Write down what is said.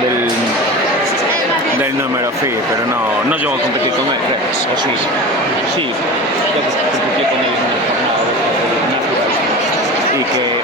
del número FI, pero no llego a competir con él, creo. O sí, sí, yo competí con él en una jornada de natural. Y que